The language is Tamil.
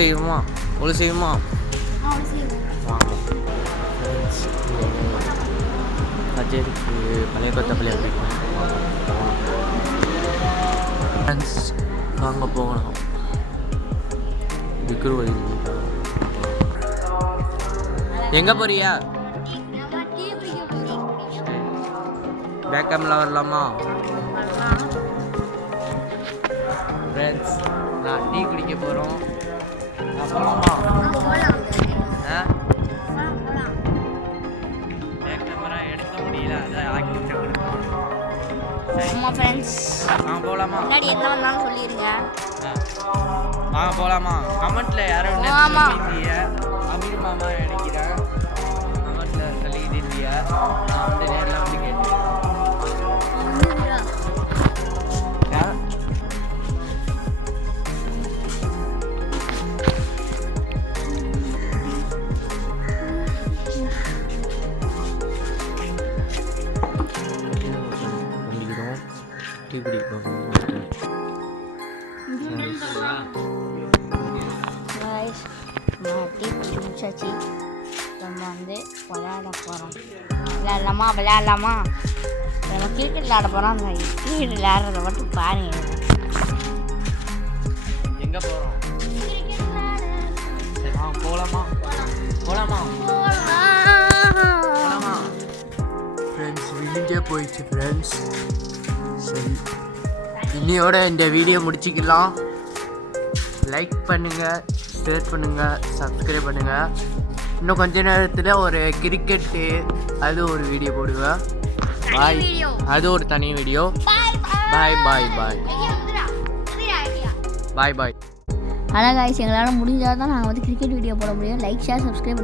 செய்வோமா? ஒளி செய்வோமா? வாங்க கச்சேரிக்கு பழைய கொத்தப்பள்ளி அப்படின்னா ஃப்ரெண்ட்ஸ் வாங்க போகலாம். விக்ருவதி எங்கே போறியா? பேக்கம்லாம் வரலாமா? ஃப்ரெண்ட்ஸ் நான் டீ குடிக்க போகிறோம். நான் போகலாமா? பேக் கேமரா எடுக்க முடியல, அதான் ஆக்டிவிட்டி கொடுப்போம். ஆமாம் ஃப்ரெண்ட்ஸ், வாங்க போகலாமா? முன்னாடி என்ன வந்தாலும் சொல்லிடுங்க. வாங்க போகலாமா? கமெண்ட்டில் யாரும் அமீர் மாமா நினைக்கிறேன், கமெண்ட்டில் சொல்லிக்கிட்டு இருந்தியா? நான் வந்து நேரில் வந்து கேட்டேன். டீ குடிப்போம். டீ குடிச்சு முடிச்சாச்சு. நம்ம வந்து விளையாட போகிறோம். விளையாடலாமா? நம்ம கிரிக்கெட் விளையாட போகிறோம். அந்த கிரிக்கெட் விளையாடுறத மட்டும் பாருங்க. எங்கே போகிறோம்? போகலாமா? ஃப்ரெண்ட்ஸ் விழிஞ்சே போயிடுச்சு ஃப்ரெண்ட்ஸ். சரி, இன்னையோட இந்த வீடியோ முடிச்சிக்கலாம். லைக் பண்ணுங்கள், ஷேர் பண்ணுங்கள், சப்ஸ்கிரைப் பண்ணுங்கள். இன்னும் கொஞ்ச நேரத்தில் ஒரு கிரிக்கெட்டு அது ஒரு வீடியோ போடுவேன். பாய். அது ஒரு தனி வீடியோ. பாய் பாய் பாய் பாய் பாய். ஆனால் காய்ஸ், எங்களால் முடிஞ்சால் தான் நாங்கள் வந்து கிரிக்கெட் வீடியோ போட முடியும். Like, share, subscribe